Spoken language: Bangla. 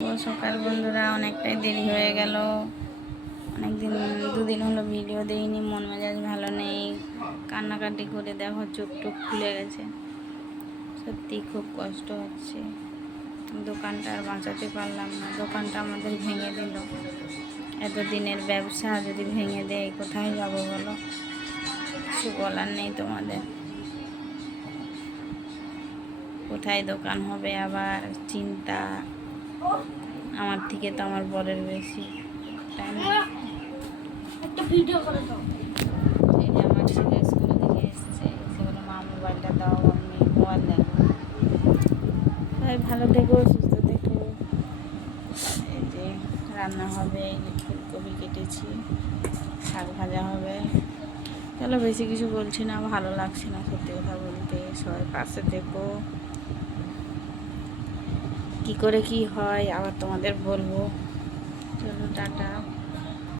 সকাল বন্ধুরা, অনেকটাই দেরি হয়ে গেল। অনেকদিন, দুদিন হলো ভিডিও দেইনি, মন মেজাজ ভালো নেই। কান্নাকাটি করে দেখো চোখ টোক খুলে গেছে। সত্যি খুব কষ্ট হচ্ছে। দোকানটা আর বাঁচাতে পারলাম না, দোকানটা আমাদের ভেঙে দিল। এতদিনের ব্যবসা যদি ভেঙে দেয়, কোথায় যাবো বলো? কিছু বলার নেই তোমাদের। কোথায় দোকান হবে আবার চিন্তা। আমার থেকে তো আমার বরের বেশি টাইম। একটা ভিডিও করে দাও। এই যে আমার ছেলে স্কুল থেকে এসছে, এসে বলে মা মোবাইলটা দাও, আমি মোবাইল দেখবো। তাই ভালো থেকো, সুস্থ থেকো। এই যে রান্না হবে, এই যে ফুলকপি কেটেছি, শাক ভাজা হবে। চলো, বেশি কিছু বলছি না, ভালো লাগছে না সত্যি কথা বলতে। সবাই পাশে থেকো। কি করে কি হয় আবার তোমাদের বলবো। চলো, টাটা।